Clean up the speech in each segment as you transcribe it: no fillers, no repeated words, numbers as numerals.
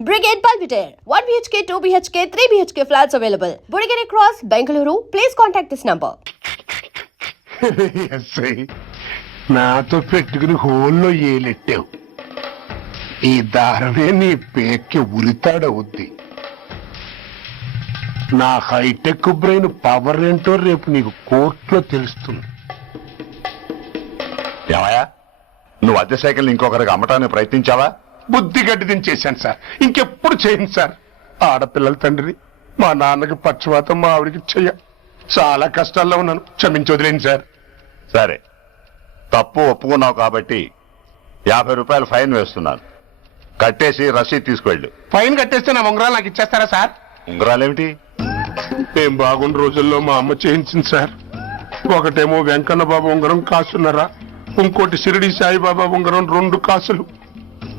Brigade Belvedere, 1 BHK, 2 BHK, 3 BHK flats available. Burigere Cross, Bengaluru. Please contact this number. SI నాతో పెట్టుకుని హోల్లో ఏలెట్టావు. ఈ దారమే నీ పేక్కి ఉరితాడవుద్ది. నా హైటెక్ బ్రెయిన్ పవర్ ఏంటో రేపు నీకు కోర్టులో తెలుస్తుంది. ఏమయ్యా, నువ్వు అద్దె సైకిల్ ఇంకొకరికి అమ్మటానికి ప్రయత్నించావా? బుద్ధి గడ్డి దించేశాను సార్, ఇంకెప్పుడు చేయను సార్. ఆడపిల్లల తండ్రి, మా నాన్నకి పక్షవాతం, మా ఆవిడికి చెయ్య. చాలా కష్టాల్లో ఉన్నాను, క్షమించి వదిలేండి సార్. సరే, తప్పు ఒప్పుకున్నావు కాబట్టి 50 రూపాయలు ఫైన్ వేస్తున్నాను. కట్టేసి రసీదు తీసుకువెళ్ళు. ఫైన్ కట్టేస్తే నా ఉంగరాలు నాకు ఇచ్చేస్తారా సార్? ఉంగరాలేమిటి? ఏం బాగున్న రోజుల్లో మా అమ్మ చేయించింది సార్. ఒకటేమో వెంకన్న బాబు ఉంగరం కాసున్నరా, ఇంకోటి షిరిడి సాయిబాబా ఉంగరం 2 కాసులు.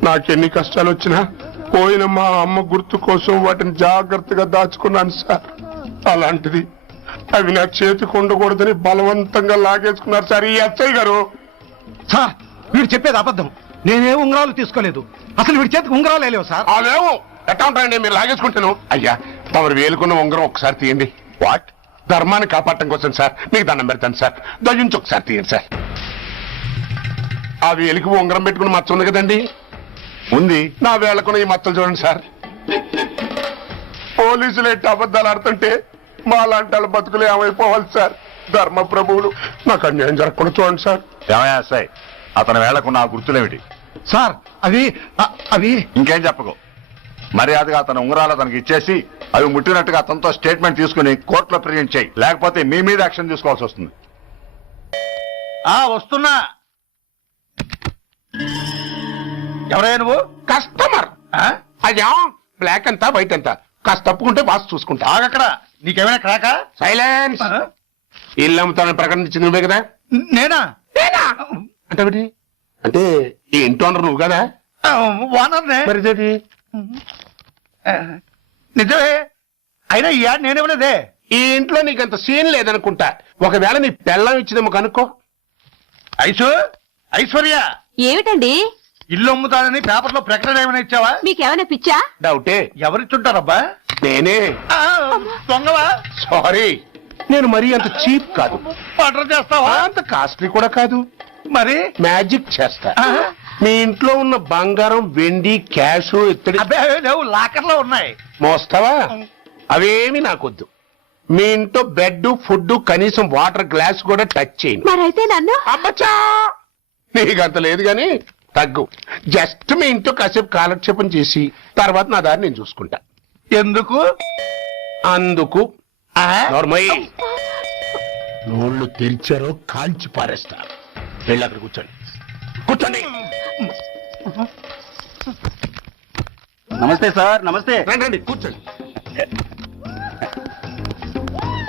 నాకెన్ని కష్టాలు వచ్చినా పోయిన మా అమ్మ గుర్తు కోసం వాటిని జాగ్రత్తగా దాచుకున్నాను సార్. అలాంటిది అవి నా చేతికి ఉండకూడదని బలవంతంగా లాగేసుకున్నారు సార్ ఈ ఎస్ఐ గారు. సార్, వీడు చెప్పేది అబద్ధం. నేనే ఉంగరాలు తీసుకోలేదు. అసలు వీడి చేతికి ఉంగరాలు లేవు సార్. అదేమో ఎట్టా ఉంటాయండి, మీరు లాగేసుకుంటాను. అయ్యా, తమరు వేలుకున్న ఉంగరం ఒకసారి తీయండి. వాట్? ధర్మాన్ని కాపాడటం కోసం సార్, మీకు దండం పెడతాను సార్. దయ్యుంచి ఒకసారి తీయండి సార్. ఆ వేలికి ఉంగరం పెట్టుకుని మచ్చ ఉంది కదండి, ఉంది. నా వేళకున్న ఈ మచ్చలు చూడండి సార్. పోలీసులు ఎట్టి అబద్ధాలు ఆడుతుంటే మా లాంటి వాళ్ళ బతుకులు ఏమైపోవాలి సార్. ధర్మ ప్రభువులు, నాకు అన్యాయం జరగకుండా చూడండి సార్. ఏమయ్యా సాయి, అతని వేళకున్న ఆ గుర్తులేమిటి? సార్, అవి ఇంకేం చెప్పకు. మర్యాదగా అతని ఉంగరాలు అతనికి ఇచ్చేసి అవి ముట్టినట్టుగా అతనితో స్టేట్మెంట్ తీసుకుని కోర్టులో ప్రజెంట్ చేయి. లేకపోతే మీ మీద యాక్షన్ తీసుకోవాల్సి వస్తుంది. వస్తున్నా. ఎవరయ్యా నువ్వు? కస్టమర్. అయ్యా, బ్లాక్ అంతా వైట్ అంతా కాస్త తప్పుకుంటే బాస్ చూసుకుంటా. ఆగక్కడ. నీకేమైనా క్రాకా? సైలెన్స్. ఇల్లు అమ్ముతానని ప్రకటించింది నువ్వే కదా? నేనా? అంటే అంటే ఈ ఇంటి ఓనర్ నువ్వు కదా? ఓనర్నే. మరిదేది నిజమే. అయినా ఈ యాడ్ నేనేమలేదే. ఈ ఇంట్లో నీకంత సీన్ లేదనుకుంటా. ఒకవేళ నీ పెళ్ళం ఇచ్చిందేమో కనుక్కో. ఐశ్వర్య, ఏమిటండి? ఇల్లు అమ్ముతానని పేపర్లో ప్రకటన ఏమైనా ఇచ్చావా? మీకేమైనా పిచ్చా? డౌటే. ఎవరిచ్చుంటారబ్బా? నేనే. దొంగవా? సారీ, నేను మరీ అంత చీప్ కాదు. మర్డర్ చేస్తావా? అంత కాస్ట్లీ కూడా కాదు. మరి మ్యాజిక్ చేస్తా. మీ ఇంట్లో ఉన్న బంగారం, వెండి, క్యాష్, ఇత్తడి అబ్బే లేవు, లాకర్లో ఉన్నాయి. మోస్తావా? అవేమి నాకొద్దు. మీ ఇంట్లో బెడ్, ఫుడ్, కనీసం వాటర్ గ్లాస్ కూడా టచ్ చేయను. మరైతే నన్ను అబ్బచ్చా, నీకంత లేదు గాని తగ్గు. జస్ట్ మీ ఇంట్లో కాసేపు కాలక్షేపం చేసి తర్వాత నా దారి నేను చూసుకుంటా. ఎందుకు? అందుకు. నోర్మయ్య, నోళ్ళు తెరిచారో కాల్చి పారేస్తా. వెళ్ళి అక్కడ కూర్చోండి. కూర్చోండి. నమస్తే సార్. నమస్తే. రండి, కూర్చోండి.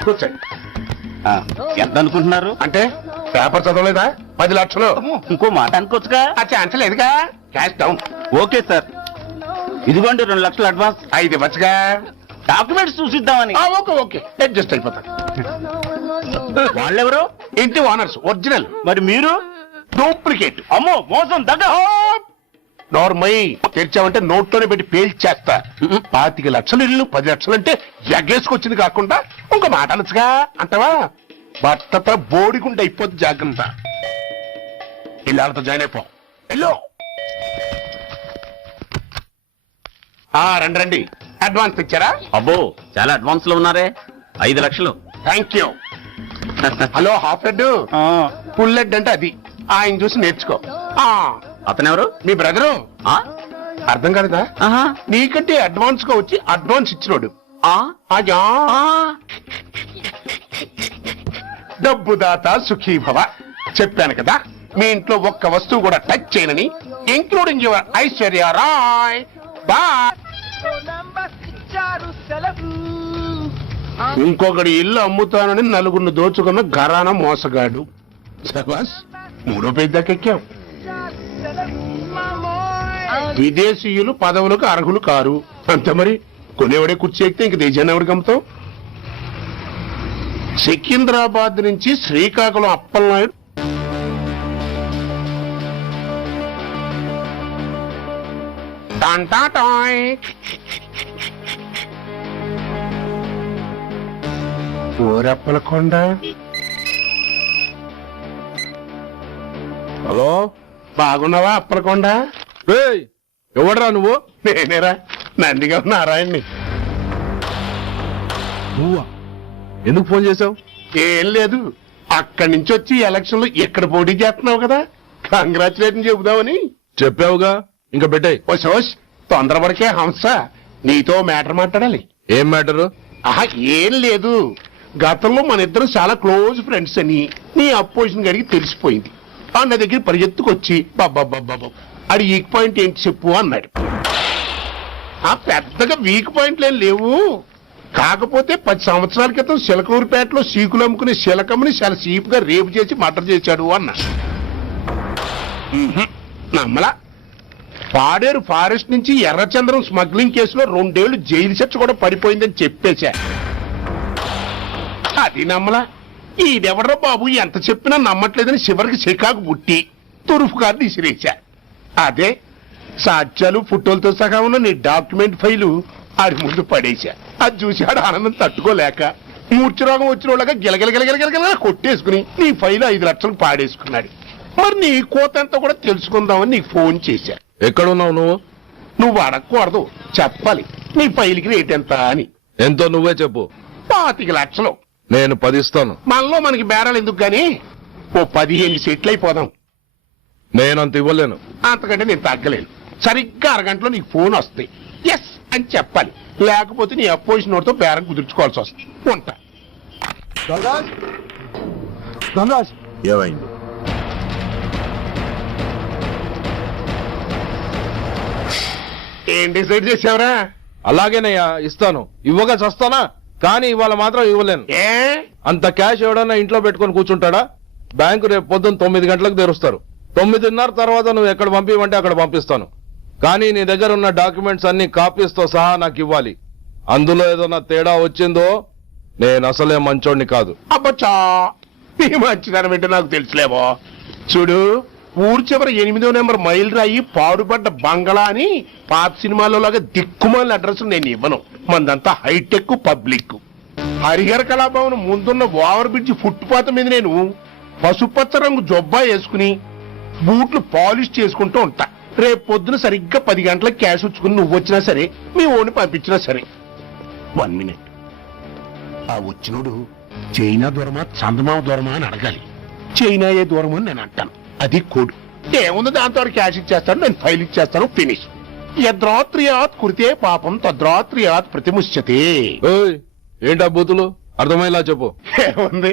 కూర్చోండి. ఎంత అనుకుంటున్నారు? అంటే పేపర్ చదవలేదా? 10 లక్షలు. ఇంకో మాట అనుకోవచ్చుగా. ఆ ఛాన్స్ లేదుగా. Cash down. ఓకే సార్, ఇదిగోండి 2 లక్షలు అడ్వాన్స్. 5 ఇవ్వచ్చుగా. డాక్యుమెంట్స్ చూసిద్దామని. ఓకే ఓకే, అడ్జస్ట్ అయిపోతాను. వాళ్ళెవరు? ఇంటి ఓనర్స్, ఒరిజినల్. మరి మీరు? డూప్లికేట్. అమ్మో, మోసం, దగ్గ. నార్మల్ తెరిచావంటే నోట్లోనే పెట్టి పేల్చేస్తా. 25 లక్షలు ఇల్లు, 10 లక్షలు అంటే ఎగ్గేసుకొచ్చింది కాకుండా ఇంకో మాట అనొచ్చుగా. అంటావా? భర్తతో బోడిగుండి అయిపోద్ది, జాగ్రత్త. ఇల్లాలతో జాయిన్ అయిపో. ఎల్లో. రండి. అడ్వాన్స్ ఇచ్చారా? అబ్బో, చాలా అడ్వాన్స్ లో ఉన్నారే. 5 లక్షలు. Thank you. Hello, half head, full head అంటే అది. ఆయన చూసి నేర్చుకో. అతనెవరు? మీ బ్రదరు. ఆ? అర్థం కాలేదా? ఆహా. నీకంటే అడ్వాన్స్ గా వచ్చి అడ్వాన్స్ ఇచ్చినోడు. ఆ? అయ్యా, డబ్బు దాత సుఖీభవ. చెప్పాను కదా, మీ ఇంట్లో ఒక్క వస్తువు కూడా టచ్ చేయనని, including your Aishwarya Rai. Bye. ఇంకొకటి ఇల్లు అమ్ముతానని 4 దోచుకున్న ఘరానా మోసగాడు. శభాష్, 3వ పేజీ దాకా ఎక్కాం. విదేశీయులు పదవులకు అర్హులు కారు. అంతే మరి. కొనేవాడే కుర్చీ ఎక్కితే ఇంక దేశాన్ని ఎవరికి అమ్ముతావు? సికింద్రాబాద్ నుంచి శ్రీకాకుళం అప్పలనాయుడు టాంటాటాయ్. ఊరప్పలకొండ. హలో బాగున్నావా అప్పలకొండ? రేయ్ ఎవడరా నువ్వు? నేనేరా నందిగా నారాయణ్ణి. నువ్వా? ఎందుకు ఫోన్ చేసావు? ఏం లేదు, అక్కడి నుంచి వచ్చి ఎలక్షన్ లో ఇక్కడ పోటీ చేస్తున్నావు కదా, కంగ్రాచులేషన్ చెబుదామని. చెప్పావుగా, ఇంకా పెట్టాయి. ఓ సోష్, తొందరపడికే హంస, నీతో మ్యాటర్ మాట్లాడాలి. ఏం మ్యాటరు? ఆహా, ఏం లేదు, గతంలో మన ఇద్దరు చాలా క్లోజ్ ఫ్రెండ్స్ అని నీ అపోజిషన్ గడికి తెలిసిపోయింది. ఆ నా దగ్గర పరిగెత్తుకొచ్చి బాబా అది వీక్ పాయింట్ ఏంటి చెప్పు అన్నాడు. ఆ పెద్దగా వీక్ పాయింట్లు ఏం లేవు, కాకపోతే 10 సంవత్సరాల క్రితం శిలకూరుపేటలో సీకులు అమ్ముకునే శిలకమ్మని చాలా చీపుగా రేపు చేసి మర్డర్ చేశాడు అన్నా. నమ్మలా. పాడేరు ఫారెస్ట్ నుంచి ఎర్రచంద్రం స్మగ్లింగ్ కేసులో 2 ఏళ్లు జైలు శిక్ష కూడా పడిపోయిందని చెప్పేశా. అది నమ్మలా. ఈడెవడో బాబు ఎంత చెప్పినా నమ్మట్లేదని చివరికి చికాకు పుట్టి తురుపు కార్డు ఇసిరేశా. అదే సాక్ష్యాలు ఫోటోలతో సహా ఉన్న నీ డాక్యుమెంట్ ఫైలు ఆడి ముందు పడేశా. అది చూసి ఆడు ఆనందం తట్టుకోలేక మూర్ఛరోగం వచ్చిన వాళ్ళగా గిలగిలగిలగిలగిలగిల కొట్టేసుకుని నీ ఫైలు 5 లక్షలు పాడేసుకున్నాడు. మరి నీ కోతంతా కూడా తెలుసుకుందామని నీకు ఫోన్ చేశా. ఎక్కడున్నావు నువ్వు? నువ్వు అడగకూడదు, చెప్పాలి. నీ ఫైల్కి రేట్ ఎంత అని. ఎంతో నువ్వే చెప్పు. 25 లక్షలు. నేను 10 ఇస్తాను. మనలో మనకి బేరాలు ఎందుకు గాని, ఓ 15 సెట్లు అయిపోదాం. నేనంత ఇవ్వలేను. అంతకంటే నేను తగ్గలేను. సరిగ్గా అరగంటలో నీకు ఫోన్ వస్తాయి. ఎస్ అని చెప్పాలి, లేకపోతే నీ అపోజిషన్ నోటితో బేరం కుదుర్చుకోవాల్సి వస్తుంది. ఉంటా. ధనరాజ్, ఏమైంది? ఏం డిసైడ్ చేసావురా? అలాగేనయ్యా, ఇస్తాను. ఇవ్వగా చస్తానా, కానీ ఇవాళ మాత్రం ఇవ్వలేను. ఏ అంత క్యాష్ ఎవడన్నా ఇంట్లో పెట్టుకొని కూర్చుంటాడా? బ్యాంకు రేపు పొద్దున్న 9 గంటలకు తెరుస్తారు. 9:30 తర్వాత నువ్వు ఎక్కడ పంపివంటే అక్కడ పంపిస్తాను. కానీ నీ దగ్గర ఉన్న డాక్యుమెంట్స్ అన్ని కాపీస్తో సహా నాకు ఇవ్వాలి. అందులో ఏదన్నా తేడా వచ్చిందో నేను అసలే మంచోడిని కాదు. అబ్బచ్చా, నీ మంచిదనం ఏంటో నాకు తెలుసులేవో. చూడు, ఊరు చివరి 8వ నెంబర్ మైలు రాయి పాడుపడ్డ బంగళా అని పాత సినిమాలో లాగా దిక్కుమాల అడ్రస్ నేను ఇవ్వను. మందంతా హైటెక్ పబ్లిక్. హరిహర కళాభవన్ ముందున్న ఓవర్ బ్రిడ్జ్ ఫుట్పాత్ మీద నేను పసుపచ్చ రంగు జొబ్బా వేసుకుని బూట్లు పాలిష్ చేసుకుంటూ ఉంటా. రేపు పొద్దున సరిగ్గా 10 గంటలకు క్యాష్ వచ్చుకుని నువ్వు వచ్చినా సరే, మీ ఓని పంపించినా సరే. 1 మినిట్. ఆ వచ్చినోడు చైనా దూరమా చందమామ దూరమా అని అడగాలి. చైనా ఏ దూరం అని నేను అంటాను. అది కోడ్. ఏముంది, దాంతో క్యాష్ ఇచ్చేస్తాను, నేను ఫైల్ ఇచ్చేస్తాను, ఫినిష్. యద్రాత్రియాత్ కురితే పాపం తద్రాత్రియాత్ ప్రతిముష్యతే. ఏయ్, ఏంటా బూతులు? అర్థమయ్యేలా చెప్పు. ఏముంది,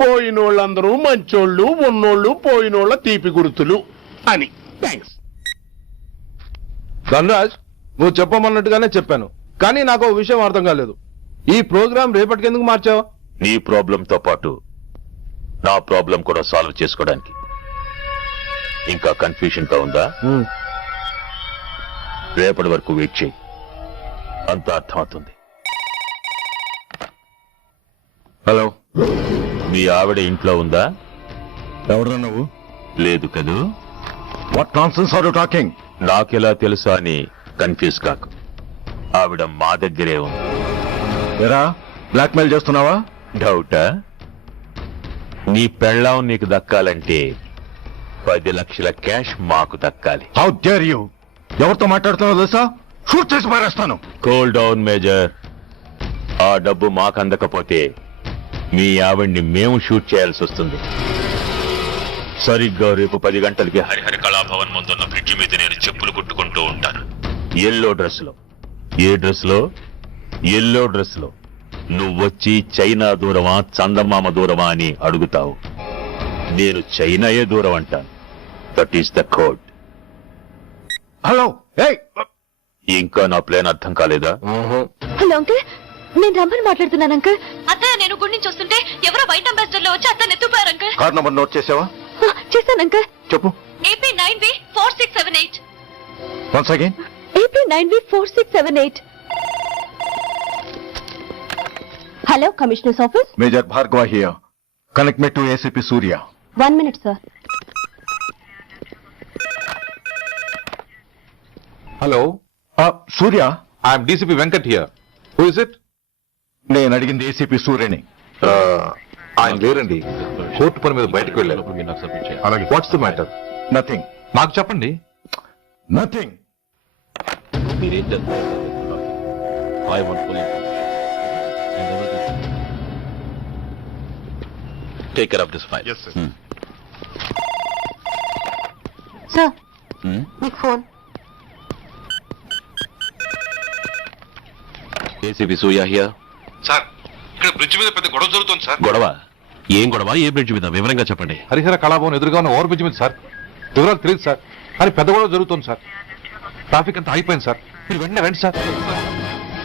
పోయినోళ్ళందరూ మంచోళ్ళు, ఉన్నోళ్ళు పోయినోళ్ళ తీపి గుర్తులు అని. థ్యాంక్స్. ధనరాజ్, నువ్వు చెప్పమన్నట్టుగానే చెప్పాను, కానీ నాకు ఓ విషయం అర్థం కాలేదు. ఈ ప్రోగ్రాం రేపటికి ఎందుకు మార్చావు? నీ ప్రాబ్లంతో పాటు నా ప్రాబ్లం కూడా సాల్వ్ చేసుకోవడానికి. ఇంకా కన్ఫ్యూజన్ గా ఉందా? రేపటి వరకు వెయిట్ చేయి, అంతా అర్థమవుతుంది. హలో, మీ ఆవిడ ఇంట్లో ఉందా? ఎవరు నువ్వు? లేదు కదూ? What nonsense are you talking? నాకెలా తెలుసా అని కన్ఫ్యూజ్ కాకు. ఆవిడ మా దగ్గరే ఉంది. ఎరా, బ్లాక్మెయిల్ చేస్తున్నావా? డౌటా? నీ పెళ్ళాం నీకు దక్కాలంటే 10 లక్షల క్యాష్ మాకు దక్కాలి. How dare you! ఎవరితో మాట్లాడుతున్నావు తెలుసా? షూట్ చేసి పారేస్తాను. Cool down major. ఆ డబ్బు మాకు అందకపోతే మీ ఆవిడ్ని మేము షూట్ చేయాల్సి వస్తుంది. సరిగ్గా రేపు 10 గంటలకి హరిహర కళాభవన్ ముందున్న బ్రిడ్జి మీద నేను చెప్పులు కుట్టుకుంటూ ఉంటాను. ఎల్లో డ్రెస్ లో. ఏ డ్రెస్ లో? ఎల్లో డ్రెస్ లో. నువ్వొచ్చి చైనా దూరమా చందమామ దూరమా అని అడుగుతావు. నేను చైనాయే దూరం అంటాను. That is the code. Hello, ఏయ్! ఇంకా నా ప్లాన్ అర్థం కాలేదా? హలో అంకుల్, నేను రమ్మని మాట్లాడుతున్నాను అంకుల్. అత్తయ్య నేను గుడి నుంచి వస్తుంటే ఎవరో వైట్ అంబాసిడర్ లో వచ్చి అత్తని ఎత్తుపోయారు అంకుల్. కార్ నంబర్ నోట్ చేసావా? చేశాను అంకుల్. చెప్పు. AP 9V4678. Once again. AP 9V4678. Hello, commissioners office. Major Bhargava here. Connect me to ACP Surya. 1 minute sir. Hello, Surya, I'm DCP Venkat here. Who is it? నేను అడిగింది ACP సూర్యని. ఆయన లేరండి, court పని మీద బయటకు వెళ్ళారు. అలాగే. What's the matter? నథింగ్. నాకు చెప్పండి. Nothing. Take care of this file. Sir మీకు phone. ACP Surya here. Sir, ఇక్కడ బ్రిడ్జ్ మీద పెద్ద గొడవ జరుగుతుంది సార్. గొడవ? ఏం గొడవ? ఏ బ్రిడ్జ్ మీద? వివరంగా చెప్పండి. హరిహర కళాభవన్ ఎదురుగా ఉన్న ఓవర్ బ్రిడ్జ్ మీద సార్. వివరాలు తెలియదు సార్, కానీ పెద్ద గొడవ జరుగుతుంది సార్. ట్రాఫిక్ అంతా అయిపోయింది సార్. మీరు వెంటనే రండి సార్.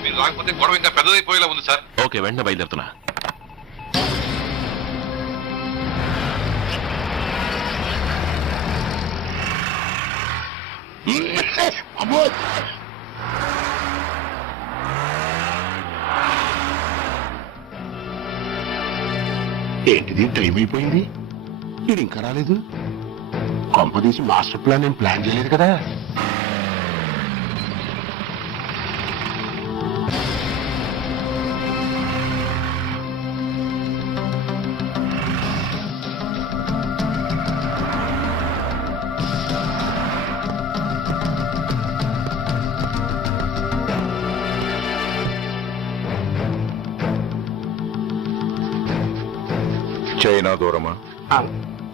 మీరు రాకపోతే గొడవ ఇంకా పెద్దదైపోయేలా ఉంది సార్. ఓకే, వెంటనే బయలుదేరుతున్నా. ఏంటిది టైం అయిపోయింది, ఇది ఇంకా రాలేదు. కొంపదీసి మాస్టర్ ప్లాన్ నేను ప్లాన్ చేయలేదు కదా. చైనా దూరమా,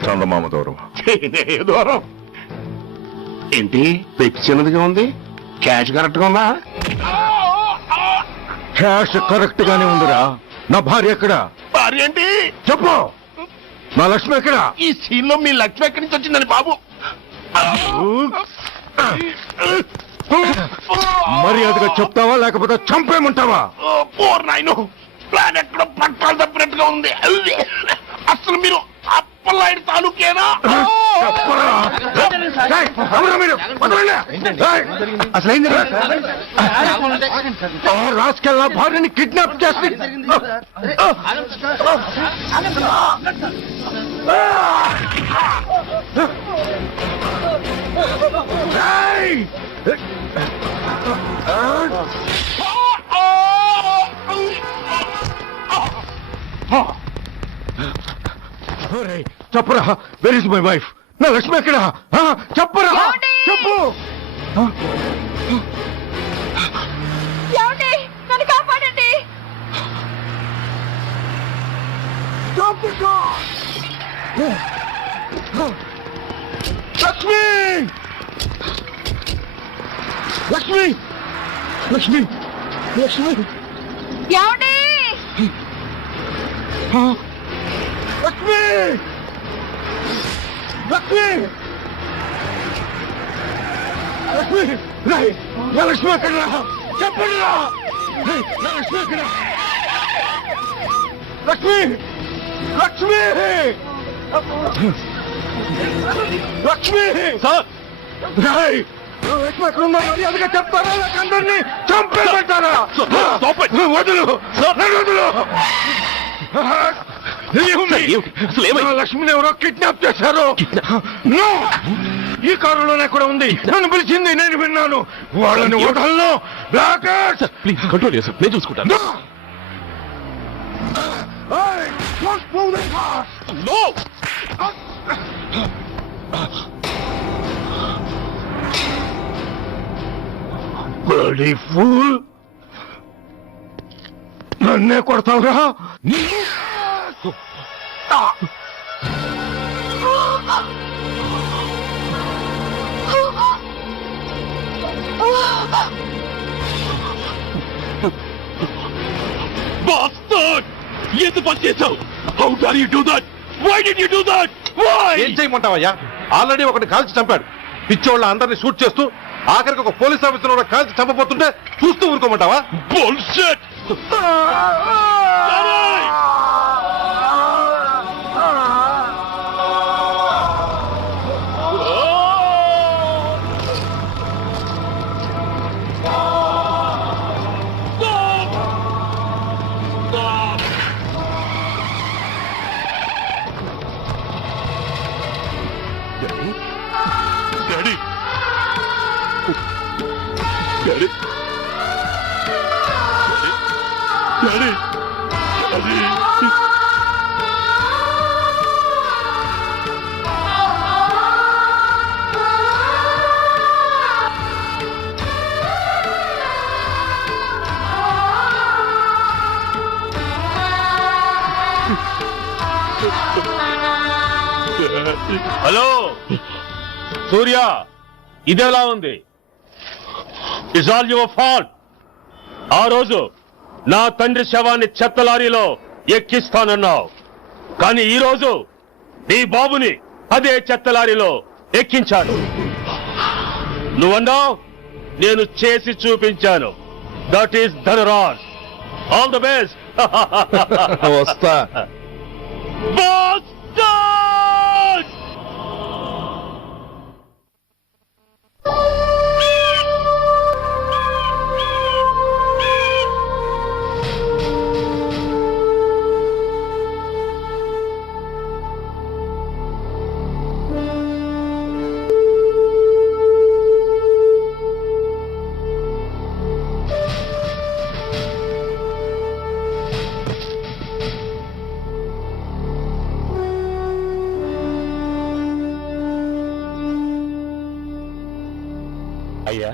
చందమామ దూరమా? దూరం ఏంటి, పెట్టి చిన్నదిగా ఉంది, క్యాష్ కరెక్ట్ గా ఉందా? క్యాష్ కరెక్ట్ గానే ఉందిరా. నా భార్య ఎక్కడ? భార్య ఏంటి చెప్పు. నా లక్ష్మి ఎక్కడ? ఈ సీన్ లో మీ లక్ష్మి ఎక్కడి నుంచి వచ్చిందని బాబు? మర్యాదగా చెప్తావా లేకపోతే చంపేమంటావా? పోర్ నాయను, ప్లాన్ ఎక్కడో పట్టాలు తప్పినట్టుగా ఉంది. అసలు మీరు అప్పలాంటి తాలూకేనా? అసలు ఏం రాసుకెళ్ళ భార్యని కిడ్నాప్ చేసి చెప్పరా, వెర్ ఇస్ మై వైఫ్? నా లక్ష్మి ఎక్కడ? చెప్పరా, చెప్పు. నన్ను కాపాడండి. లక్ష్మి, లక్ష్మి, లక్ష్మి, లక్ష్మి, ఏమండి? లక్ష్మి, లక్ష్మి, లక్ష్మి, రాయ్, నా లక్ష్మి ఎక్కడ? చెప్పండి రా. నా లక్ష్మి ఎక్కడ? లక్ష్మి, లక్ష్మి, లక్ష్మి సార్, రాయ్, లక్ష్మి ఎక్కడ ఉందో మర్యాదగా చెప్తారా లేక అందరినీ చంపేమంటారా? వదులు, వదులు. లక్ష్మిని ఎవరో కిడ్నాప్ చేశారు. ఈ కారులోనే కూడా ఉంది. నన్ను పిలిచింది, నేను విన్నాను. వాళ్ళని వదలను. ప్లీజ్ కంట్రోల్ చేసి నేను చూసుకుంటాను. ఫూల్, నన్నే కొడతావురా? ఎందుకు పని చేశావు? How dare you do that? Why did you do that? Why? ఏం చేయమంటావయ్యా? ఆల్రెడీ ఒకటి కాల్చి చంపాడు. పిచ్చోళ్ళ అందరినీ షూట్ చేస్తూ ఆఖరికి ఒక పోలీస్ ఆఫీసర్ కూడా కాల్చి చంపబోతుంటే చూస్తూ ఊరుకోమంటావా? బుల్షిట్! డాడీ డాడీ హలో సూర్య, ఇదెలా ఉంది? It's all your fault. ఆ రోజు నా తండ్రి శవాన్ని చెత్త లారీలో ఎక్కిస్తానన్నావు, కానీ ఈ రోజు నీ బాబుని అదే చెత్త లారీలో ఎక్కించాను. నువ్వన్నావు, నేను చేసి చూపించాను. That is Dhanraj. All the best. వస్తా. అయ్యా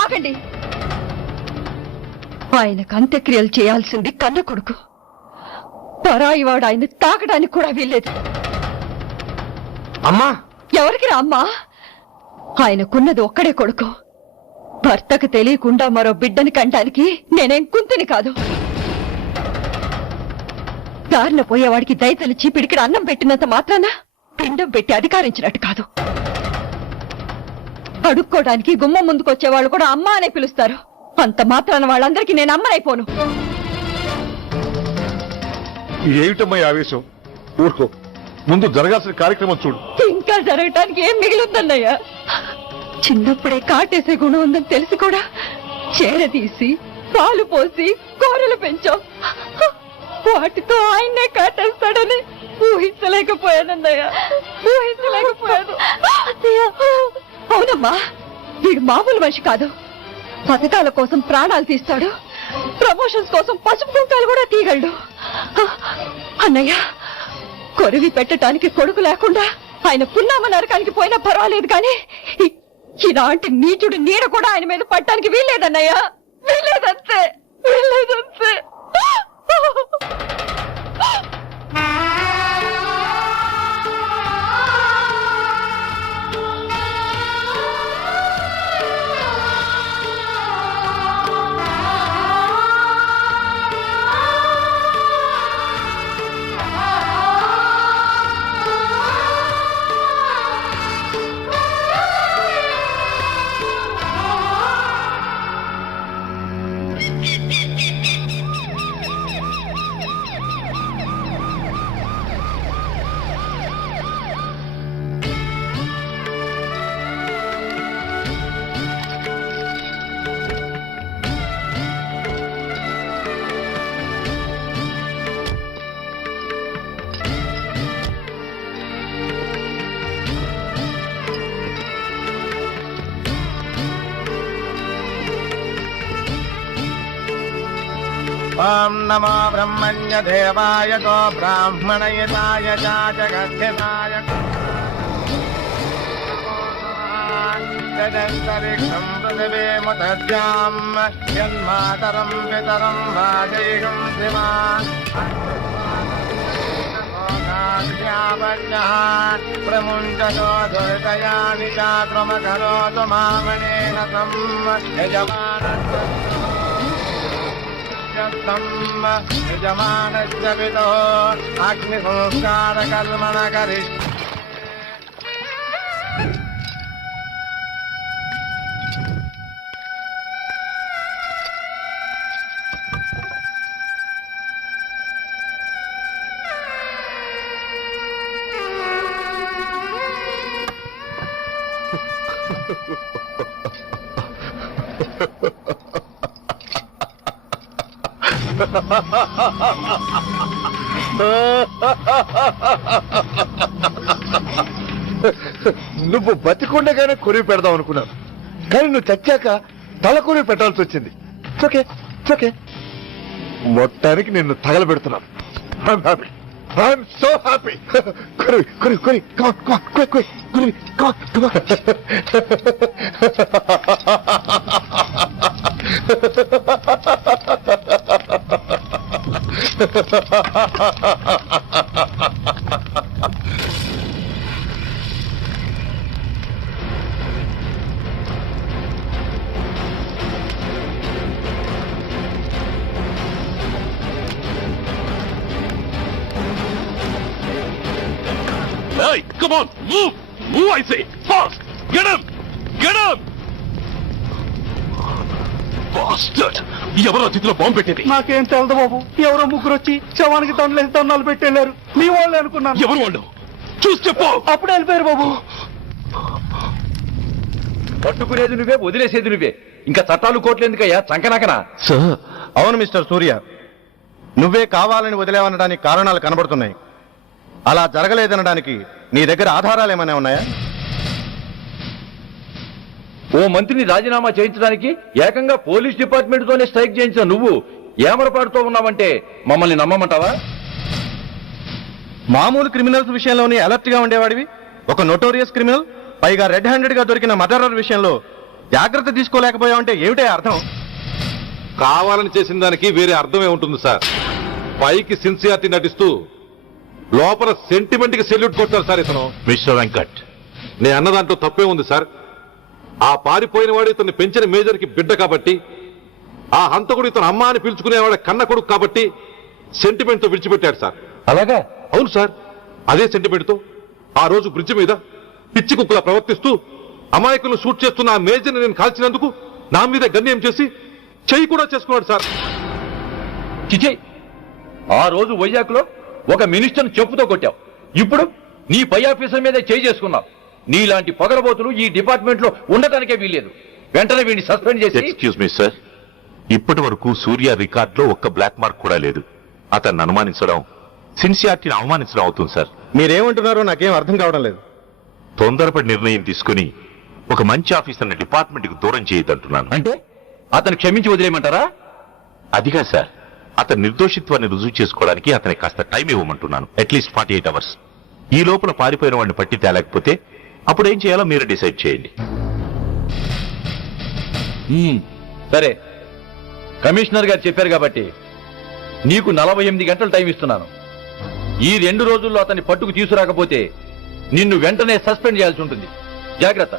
ఆగండి. ఆయనకు అంత్యక్రియలు చేయాల్సింది కన్న కొడుకు. పరాయి వాడు ఆయన తాకడానికి కూడా వీల్లేదు. అమ్మా, ఎవరికి రా అమ్మా? ఆయనకున్నది ఒక్కడే కొడుకు. భర్తకు తెలియకుండా మరో బిడ్డని కంటానికి నేనేం కుంతిని కాదు. దారిన పోయేవాడికి దయతలిచి పిడికిడి అన్నం పెట్టినంత మాత్రాన పిండం పెట్టి అధికారించినట్టు కాదు. అడుక్కోవడానికి గుమ్మం ముందుకొచ్చేవాళ్ళు కూడా అమ్మ అనే పిలుస్తారు. అంత మాత్రాన వాళ్ళందరికీ నేను అమ్మనైపోను. ఏమిటమ్మా ఈ ఆవేశం? ఊరుకో, ముందు జరగాల్సిన కార్యక్రమం చూడు. ఇంకా జరగటానికి ఏం మిగిలిందన్నయ్యా? చిన్నప్పుడే కాటేసే గుణం ఉందని తెలిసి కూడా చేరదీసి పాలు పోసి కూరలు పెంచాం. వాటితో ఆయన్నే కాటేస్తాడని ఊహించలేకపోయానన్నయ్యా, ఊహించలేకపోయాను. అవునమ్మా, వీడు మామూలు మనిషి కాదు. పథకాల కోసం ప్రాణాలు తీస్తాడు, ప్రమోషన్స్ కోసం పసుపు కుంకాలు కూడా తీయగలడు. అన్నయ్య, కొరివి పెట్టడానికి కొడుకు లేకుండా ఆయన పున్నామ నరకానికి పోయినా పర్వాలేదు, కానీ ఇలాంటి నీచుడు నీడ కూడా ఆయన మీద పట్టడానికి వీల్లేదన్నయ్య, వీల్లేదంతే, వీల్లేదంతే. ఓం నమో బ్రహ్మణ్య దేవాయ గో బ్రాహ్మణయతాయ చ జగద్ధితాయ జగంతరిక్షం పృథివీముద్యాం యన్మాతరం పితరం వాజయిషుం శివా ప్రముంచతో దుర్దయాని చాక్రమకరోతు మామనేన తం యజమానస్య పితో అగ్నిసంస్కార కర్మణ కరిష్య. నువ్వు బతికుండగానే కొరివి పెడదాం అనుకున్నాను, కానీ నువ్వు చచ్చాక తల కొరివి పెట్టాల్సి వచ్చింది. ఓకే ఓకే, మొత్తానికి నిన్ను తగలబెడుతున్నాను. I'm so happy. కొరివి కొరివి కొరివి, కొరివి Hey, come on, move! Move, I say! Fast! Get him! Get him! Bastard! ఎవరో చేతిలో బాంబు పెట్టేది? నాకేం తెలదు బాబు. ఎవరో ముగ్గురు వచ్చి శవానికి దండలు పెట్టేశారు. మీ వాళ్ళే అనుకున్నాను. ఎవరు వాళ్ళు? చూసి చెప్పు! అప్పుడే వెళ్ళిపోయారు బాబు. పట్టుకునేది నువ్వే, వదిలేసేది నువ్వే. ఇంకా చట్టాలు కోట్లు ఎందుకయ్యా చంకనాకనా? సార్, అవును మిస్టర్ సూర్య, నువ్వే కావాలని వదిలేవనడానికి కారణాలు కనబడుతున్నాయి. అలా జరగలేదనడానికి నీ దగ్గర ఆధారాలు ఏమైనా ఉన్నాయా? ఓ మంత్రిని రాజీనామా చేయించడానికి ఏకంగా పోలీస్ డిపార్ట్మెంట్ తోనే స్ట్రైక్ చేయించిన నువ్వు ఏమరపాటుతో ఉన్నావంటే మమ్మల్ని నమ్మమంటావా? మామూలు క్రిమినల్స్ విషయంలోనే అలర్ట్ గా ఉండేవాడివి. ఒక నోటోరియస్ క్రిమినల్, పైగా రెడ్ హ్యాండెడ్ గా దొరికిన మర్డరర్ విషయంలో జాగ్రత్త తీసుకోలేకపోయావంటే ఏమిటే అర్థం? కావాలని చేసిన దానికి వేరే అర్థమే ఉంటుంది సార్. పైకి సిన్సియారిటీ నటిస్తూ లోపల సెంటిమెంట్ కి సెల్యూట్ కొడతారు సార్ ఇతను. మిస్టర్ వెంకట్, నేను అన్న దాంట్లో తప్పే ఉంది సార్. ఆ పారిపోయిన వాడు ఇతన్ని పెంచిన మేజర్ కి బిడ్డ కాబట్టి, ఆ హంతకుడు ఇతను అమ్మ అని పిలుచుకునేవాడు కన్న కొడుకు కాబట్టి సెంటిమెంట్ తో విడిచిపెట్టాడు సార్. అలాగా? అవును సార్, అదే సెంటిమెంట్ తో ఆ రోజు బ్రిడ్జ్ మీద పిచ్చి కుక్కలా ప్రవర్తిస్తూ అమాయకులను షూట్ చేస్తున్న ఆ మేజర్ నేను కాల్చినందుకు నా మీద గన్యం చేసి చెయ్యి కూడా చేసుకున్నాడు సార్. చిచి, ఆ రోజు వైజాగ్లో ఒక మినిస్టర్ చెప్పుతో కొట్టావు, ఇప్పుడు నీ పై ఆఫీసర్ మీదే చేయి చేసుకున్నావు. నీలాంటి పొగరబోతులు ఈ డిపార్ట్మెంట్ లో ఉండటానికే వీల్లేదు. వెంటనే వీడిని సస్పెండ్ చేసి. ఎక్స్క్యూజ్ మీ సార్, ఇప్పటి వరకు సూర్య రికార్డ్ లో ఒక్క బ్లాక్ మార్క్ కూడా లేదు. అతన్ని అనుమానించడం సిన్సియారిటీని అవమానించడం అవుతుంది సార్. మీరేమంటున్నారో నాకేం అర్థం కావడం లేదు. తొందరపడి నిర్ణయం తీసుకుని ఒక మంచి ఆఫీసర్ని డిపార్ట్మెంట్ కి దూరం చేయొద్దంటున్నాను. అంటే అతను క్షమించి వదిలేయమంటారా? అదిగా సార్, అతని నిర్దోషిత్వాన్ని రుజువు చేసుకోవడానికి అతనికి కాస్త టైం ఇవ్వమంటున్నాను. At least 48 hours. ఈ లోపల పారిపోయిన వాడిని పట్టి తేలేకపోతే అప్పుడు ఏం చేయాలో మీరు డిసైడ్ చేయండి. సరే, కమిషనర్ గారు చెప్పారు కాబట్టి నీకు 48 గంటలు టైం ఇస్తున్నాను. ఈ 2 రోజుల్లో అతన్ని పట్టుకు తీసుకురాకపోతే నిన్ను వెంటనే సస్పెండ్ చేయాల్సి ఉంటుంది. జాగ్రత్త.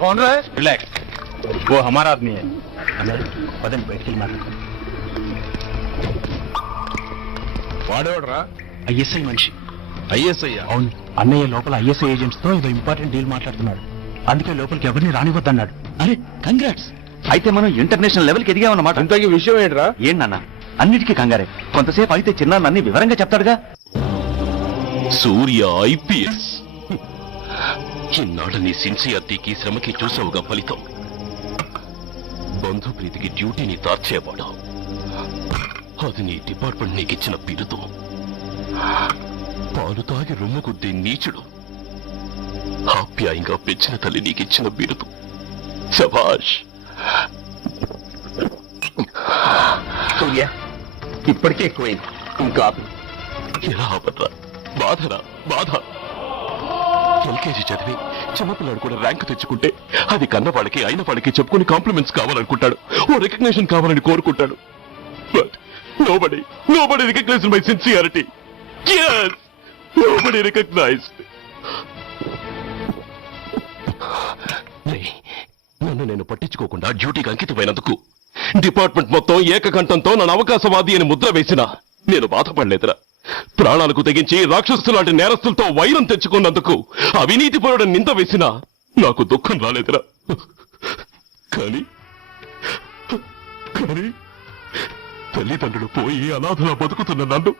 कौन रहा है? रिलैक्स, वो हमारा आदमी है. पदन बैठ के मार. వాడేవాడరా? ఐఎస్ఐ మనిషి. ఐఎస్ఐ? అవును, అన్నయ్య లోపల ఐఎస్ఐ ఏజెంట్స్ తో ఏదో ఇంపార్టెంట్ డీల్ మాట్లాడుతున్నాడు. అందుకే లోపలికి ఎవరిని రానివద్దన్నాడు. అరే కంగ్రాట్స్, అయితే మనం ఇంటర్నేషనల్ లెవెల్కి ఎదిగామన్నమాట. ఇంతకీ విషయం ఏంట్రా? ఏంటన్నా అన్నిటికీ కంగారే. కొంతసేపు అయితే చిన్న అన్ని వివరంగా చెప్తాడుగా. సూర్య ఐపీఎస్. ఇన్నాళ్ళ నీ సిన్సియారిటీకి శ్రమకి చూసావుగా ఫలితం. బంధుప్రీతికి డ్యూటీని తార్చేవాడు. అది నీ డిపార్ట్మెంట్ నీకిచ్చిన బిరుదు. పాలు తాగి రొమ్ము కొద్ది నీచుడు ఆప్యాయంగా పెంచిన తల్లి నీకిచ్చిన బిరుదు. శభాష్. సూర్య ఇప్పటికే ఎక్కువైంది, ఇంకా ఎలా ఆపట్రా? బాధరా బాధ. ఎల్కేజీ చదివి చిన్నపిల్లాడు కూడా ర్యాంక్ తెచ్చుకుంటే అది కన్న వాళ్ళకి అయిన వాళ్ళకి చెప్పుకుని కాంప్లిమెంట్స్ కావాలనుకుంటాడు, ఓ రికగ్నిషన్ కావాలని కోరుకుంటాడు. But nobody recognized my sincerity. Yes, nobody recognized. నన్ను నేను పట్టించుకోకుండా డ్యూటీకి అంకితమైనందుకు డిపార్ట్మెంట్ మొత్తం ఏకకంఠంతో నన్ను అవకాశవాది అని ముద్ర వేసినా నేను బాధపడలేదురా. ప్రాణాలకు తెగించి రాక్షసు లాంటి నేరస్తులతో వైరం తెచ్చుకున్నందుకు అవినీతిపరుడు నింద వేసినా నాకు దుఃఖం రాలేదురా. కానీ తల్లిదండ్రులు పోయి అనాథలా బతుకుతున్న నన్ను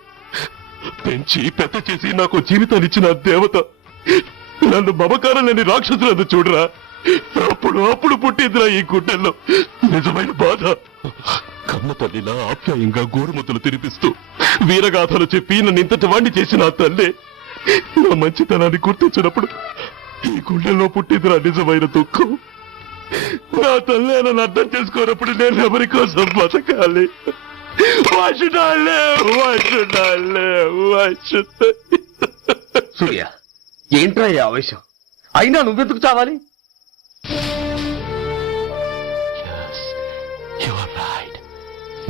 పెంచి పెద్ద చేసి నాకు జీవితాన్నిచ్చిన దేవత నన్ను మమకారం లేని రాక్షసులను చూడరా. అప్పుడు పుట్టిందిరా ఈ గుండెల్లో నిజమైన బాధ. కన్న తల్లిలా ఆప్యాయంగా గోరుముద్దలు తినిపిస్తూ వీరగాథలు చెప్పి నన్ను ఇంతటి వాణ్ణి చేసిన ఆ తల్లే నా మంచితనాన్ని గుర్తించినప్పుడు ఈ గుండెల్లో పుట్టిందిరా నిజమైన దుఃఖం. నా తల్లే నన్ను అర్థం చేసుకోనప్పుడు నేను ఎవరి కోసం బతకాలి? సూర్య, ఏంట్రా ఈ ఆవేశం? అయినా నువ్వెందుకు చావాలి?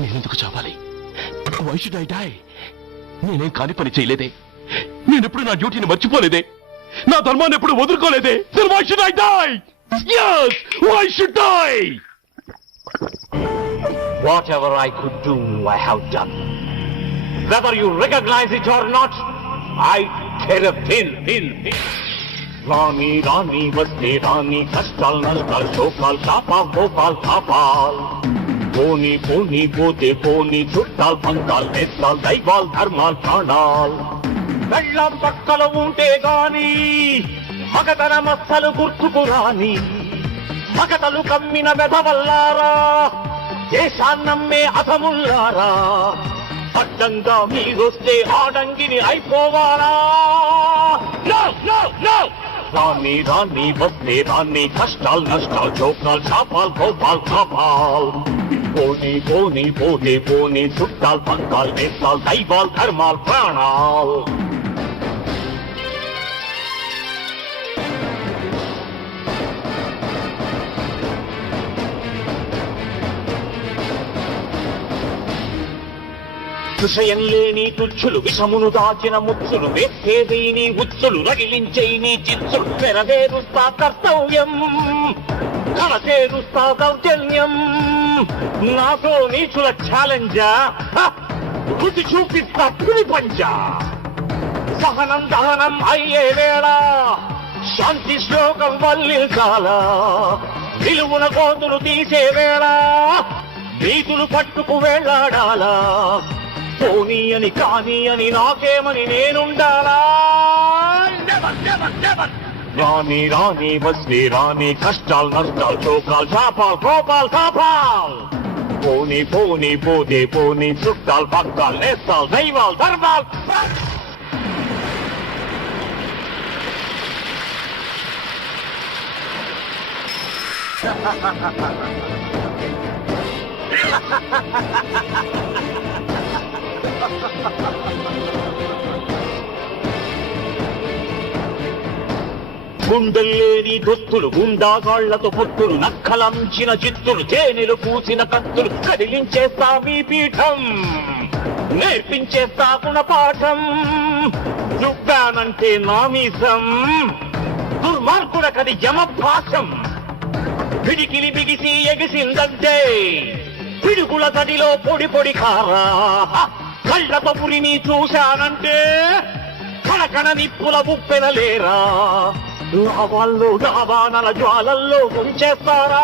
నేనెందుకు చావాలి? Why should I die? నేనేం కాని పని చేయలేదే. నేనెప్పుడు నా డ్యూటీని మర్చిపోలేదే. నా ధర్మాన్ని ఎప్పుడు వదులుకోలేదే. Then why should I die? Yes, why should I? Whatever I could do, I have done. Whether you recognize it or not, I care a pin. Rani, Rani, vaste Rani, kastal, nashtal, shokal, kapal, gopal, kapal. Poni, poni, pote, poni, chuttal, pankal, nestal, daival, dharmal, pranal. Vellam pakkala unte gaani, magadana massalu gurtuku rani. Magatalu kammina vedavallaara, దేశాన్నమ్మే అధముల్లారా. అడ్డంగా మీరొస్తే ఆడంగిని అయిపోవాలా? రాని రాని వస్తే రాని, కష్టాలు నష్టాలు, చోకాలు చాపాల్, గోపాల్ కాపాల్. పోనీ పోనీ పోతే పోనీ, చుట్టాల్ పంకాల్, నేస్తాల్, దైవాల్, ధర్మాల్, ప్రాణాల్. విషయం లేని తుచ్చులు, విషమును దాచిన ముచ్చులు, వేస్తేదేని ఉచ్చులు, రగిలించేని చిచ్చులు. నెరవేరుస్తా కర్తవ్యం, కనసేరుస్తా దౌర్జన్యం. నాతో నీచుల ఛాలెంజా, రుచి చూపిస్తా పులి పంజా. సహనం దహనం అయ్యే వేళ, శాంతి శ్లోకం వల్లించాల. నిలువున కోతులు తీసే వేళ, నీతులు పట్టుకు వేళ్లాడాలా. పోనీ అని కానీ అని నాకేమని నేనుండాలా? రాని రాని వస్తే రాని, కష్టాలు నష్టాలు, చోకాలు చాపాల్, కోపాల్ కాపాల్. పోనీ పోనీ పోతే పోనీ, చుట్టాలు పక్కాలు, నేస్తాలు, దైవాలు, ధర్మాలు. గుండెల్లేని దుస్తులు, గుండాగాళ్లతో పొత్తులు, నక్కలంచిన చిత్తులు, తేనెలు పూసిన కత్తులు. కదిలించేస్తా మీ పీఠం, నేర్పించేస్తా గుణపాఠం. నువ్వానంటే నామీసం, దుర్మార్గుడకది యమభాసం. పిడికిలి బిగిసి ఎగిసిందంటే పిడుగుల తడిలో పొడి పొడి కారా. కళ్ళతో పురిని చూశానంటే కనకన నిప్పుల ఉప్పెనలేరా. లావాల్లో లావానల జ్వాలల్లో ముంచేస్తారా.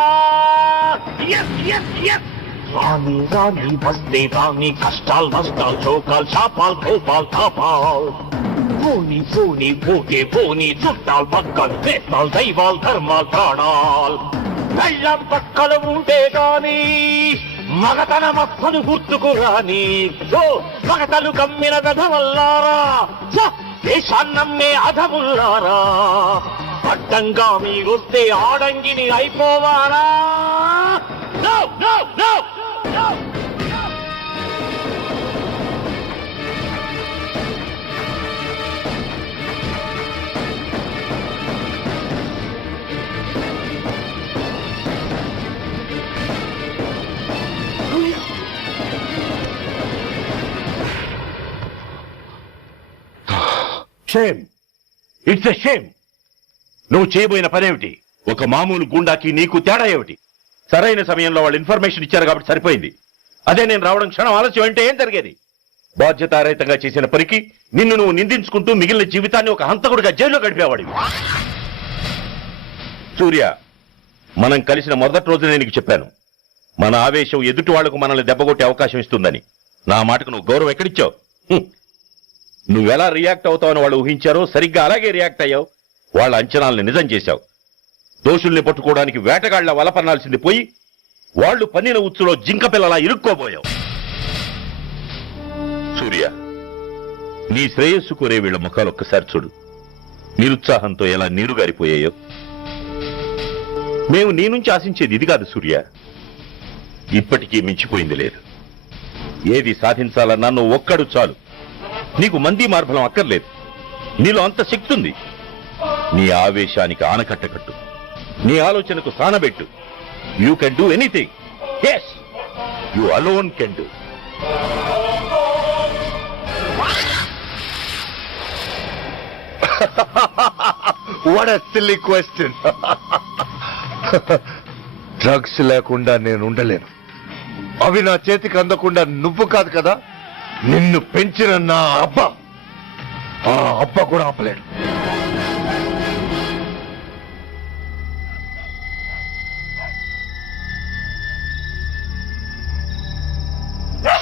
రాని రాని వస్తే రాని, కష్టాలు నష్టాలు, చోకాలు చాపాల్, గోపాల్ కాపాల్. పోనీ పోనీ పోతే పోనీ, చుట్టాలు పక్కలు, నేస్తాలు, దైవాల్, ధర్మాల్, ప్రాణాల్. బెల్లం పక్కల ఉంటే గాని మగతన మస్తను గుర్తుకు రాని. మగతలు కమ్మిన వెధవల్లారా, దేశాన్నమ్మే అధముల్లారా. అడ్డంగా మీరొస్తే ఆడంగిని అయిపోవాలా? No, no, no, no. Shame, it's a shame. నువ్వు చేయబోయిన పనేమిటి? ఒక మామూలు గుండాకి నీకు తేడా ఏమిటి? సరైన సమయంలో వాళ్ళు ఇన్ఫర్మేషన్ ఇచ్చారు కాబట్టి సరిపోయింది. అదే నేను రావడం క్షణం ఆలస్యం అంటే ఏం జరిగేది? బాధ్యతారహితంగా చేసిన పనికి నిన్ను నువ్వు నిందించుకుంటూ మిగిలిన జీవితాన్ని ఒక హంతకుడిగా జైల్లో గడిపేవాడివి. సూర్య, మనం కలిసిన మొదటి రోజు నేను నీకు చెప్పాను, మన ఆవేశం ఎదుటి వాళ్లకు మనల్ని దెబ్బగొట్టే అవకాశం ఇస్తుందని. నా మాటకు నువ్వు గౌరవం ఎక్కడిచ్చావు? నువ్వెలా రియాక్ట్ అవుతావని వాళ్ళు ఊహించారో సరిగ్గా అలాగే రియాక్ట్ అయ్యావు. వాళ్ళ అంచనాలను నిజం చేశావు. దోషుల్ని పట్టుకోవడానికి వేటగాళ్ల వలపన్నాల్సింది పోయి వాళ్ళు పన్నిన ఉచ్చులో జింక పిల్లలా ఇరుక్కోబోయావు. సూర్య, నీ శ్రేయస్సు కోరే వీళ్ల ముఖాలు ఒక్కసారి చూడు. నిరుత్సాహంతో ఎలా నీరుగారిపోయాయో. మేము నీ నుంచి ఆశించేది ఇది కాదు సూర్య. ఇప్పటికీ మించిపోయింది లేదు. ఏది సాధించాలన్నా నువ్వు ఒక్కడు చాలు. నీకు మంది మార్బలం అక్కర్లేదు. నీలో అంత శక్తి ఉంది. నీ ఆవేశానికి ఆనకట్టకట్టు, నీ ఆలోచనకు సానబెట్టు. You can do anything. Yes, you alone can do. What a silly question. Drugs లేకుండా నేను ఉండలేను. అవి నా చేతికి అందకుండా నువ్వు కాదు కదా, నిన్ను పెంచిన నా అబ్బ, ఆ అబ్బ కూడా ఆపలేడు.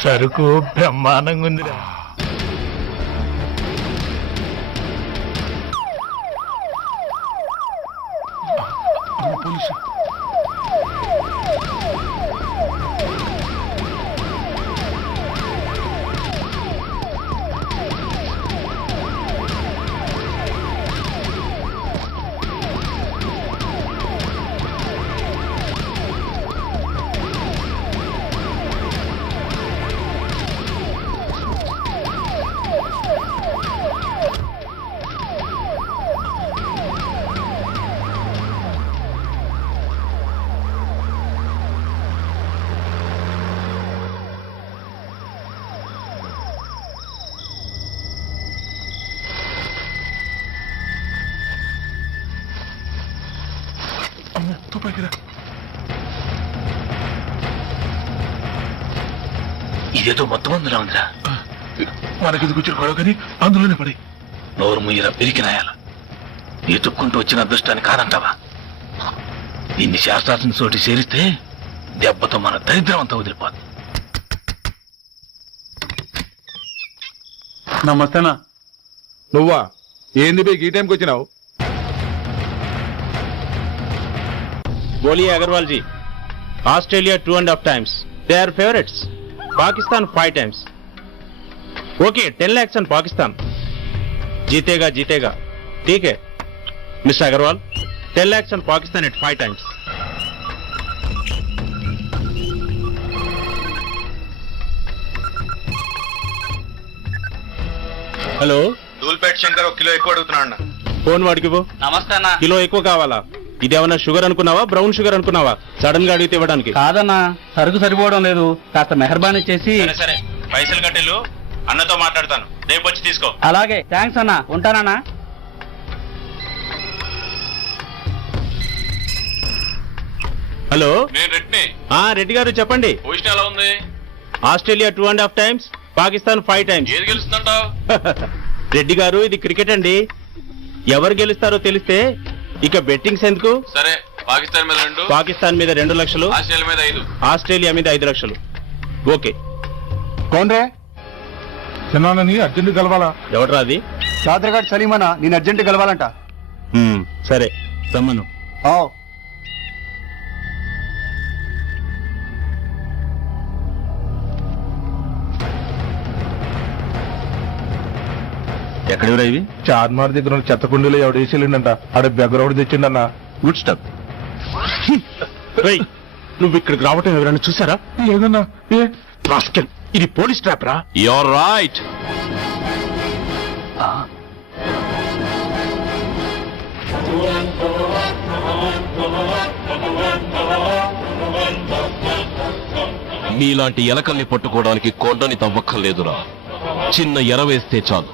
సరుకు బ్రహ్మాండంగా ఉందిరా. పోలీసు ఇదేదో మొత్తం అందులో ఉందిరా. మనకి కూర్చుని గొడవ కానీ అందులోనే పడి నోరు ముయ్యరా పెరికినాయాల. ఎత్తుక్కుంటూ వచ్చిన అదృష్టాన్ని కాదంటావా? ఇన్ని శాస్త్రాలను చోటి చేరిస్తే దెబ్బతో మన దరిద్రం అంతా వదిలిపోదు. నమస్తేనా. నువ్వా? ఏంది బే ఈ టైంకి వచ్చినావు? बोलिए Agarwal ji. Australia 2.5 times. They are favorites. Pakistan 5 times. Okay, 10 lakhs on Pakistan. जीतेगा जीतेगा. ठीक है mister Agarwal. 10 lakhs on Pakistan at 5 times. Hello, Dhoolpet Shankar ఒక కిలో ఎక్కువ అడుగుతున్నాడు. ఫోన్ వాడికి ఇవ్వు. నమస్తే అన్న. కిలో ఎక్కువ కావాలా? ఇదేమన్నా షుగర్ అనుకున్నావా, బ్రౌన్ షుగర్ అనుకున్నావా? సడన్ గా అడిగితే ఇవ్వడానికి కాదన్నా, సరుకు సరిపోవడం లేదు. కాస్త మెహర్బానీ చేసి. సరే, పైసలు కట్టెలు. అన్నతో మాట్లాడతాను, రేపు వచ్చి తీసుకో. అలాగే, థ్యాంక్స్ అన్నా. ఉంటానన్నా. హలో, నేను రెడ్డిని. రెడ్డి గారు చెప్పండి. పొజిషన్ ఎలా ఉంది? Australia 2.5 times, Pakistan 5 times. ఏది గెలుస్తుందంటావు? రెడ్డి గారు, ఇది క్రికెట్ అండి. ఎవరు గెలుస్తారో తెలిస్తే ఇక బెట్టింగ్స్ ఎందుకు? సరే, పాకిస్తాన్ మీద 2, పాకిస్తాన్ మీద 2 లక్షలు, ఆస్ట్రేలియా మీద 5, ఆస్ట్రేలియా మీద 5 లక్షలు. ఓకే. కోన్రే? చిన్నానని అర్జెంట్ కలవాలా? ఎవడ్రా అది? చాదరగాడు సలీమనా, నేను అర్జెంట్ కలవాలంట. సరే, రమ్మను. ఎక్కడెవరా ఇవి? చార్మార్ దగ్గర ఉన్న చెత్త కుండీలో ఎవడు వేసేళ్ళంట. ఆడ బెగ్గరవుడు తెచ్చిండన్న. Good stuff. నువ్వు ఇక్కడికి రావటం ఎవరైనా చూసారా? లేదన్నా. రాస్కెల్, ఇది పోలీస్ ట్రాప్ రా. You're right. మీలాంటి ఎలకల్ని పట్టుకోవడానికి కొండని తవ్వక్కర్లేదురా, చిన్న ఎర వేస్తే చాలు.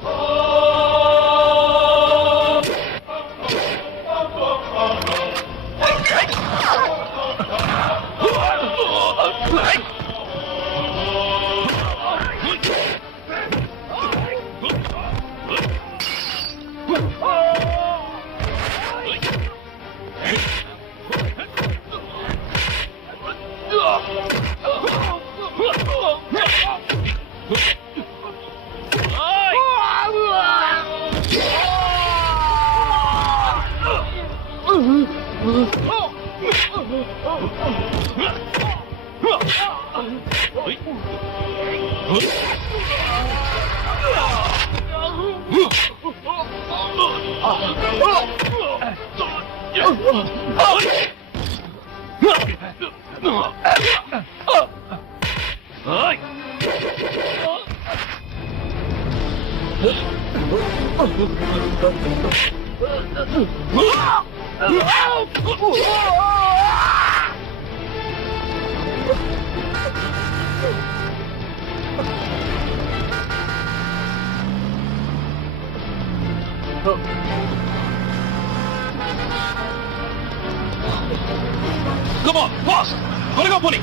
Come on, fast! త్వరగా పోనీ.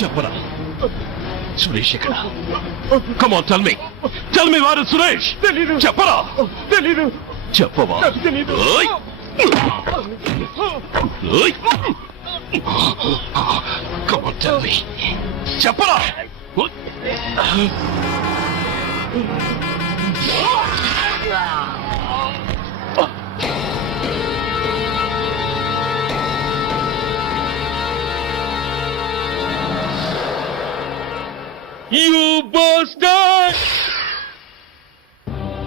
చెప్పరా సురేష్ ఎక్కడ? Come on, tell me. Tell me where is Suresh? చెప్పరా? తెలీదు. చెప్పవా? ఓయ్! ఓయ్! Come on, tell me. చెప్పరా?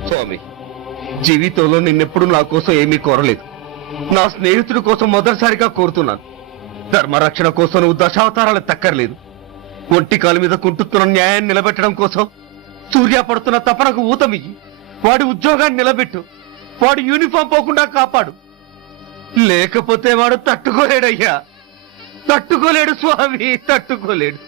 స్వామి, జీవితంలో నిన్నెప్పుడు నా కోసం ఏమీ కోరలేదు. నా స్నేహితుడి కోసం మొదటిసారిగా కోరుతున్నాను. ధర్మరక్షణ కోసం నువ్వు దశావతారాలు తక్కర్లేదు. ఒంటి కాలు మీద కుంటుతున్న న్యాయాన్ని నిలబెట్టడం కోసం సూర్య పడుతున్న తపనకు ఊతమియ్యి. వాడి ఉద్యోగాన్ని నిలబెట్టు. వాడి యూనిఫామ్ పోకుండా కాపాడు. లేకపోతే వాడు తట్టుకోలేడయ్యా, తట్టుకోలేడు స్వామి, తట్టుకోలేడు.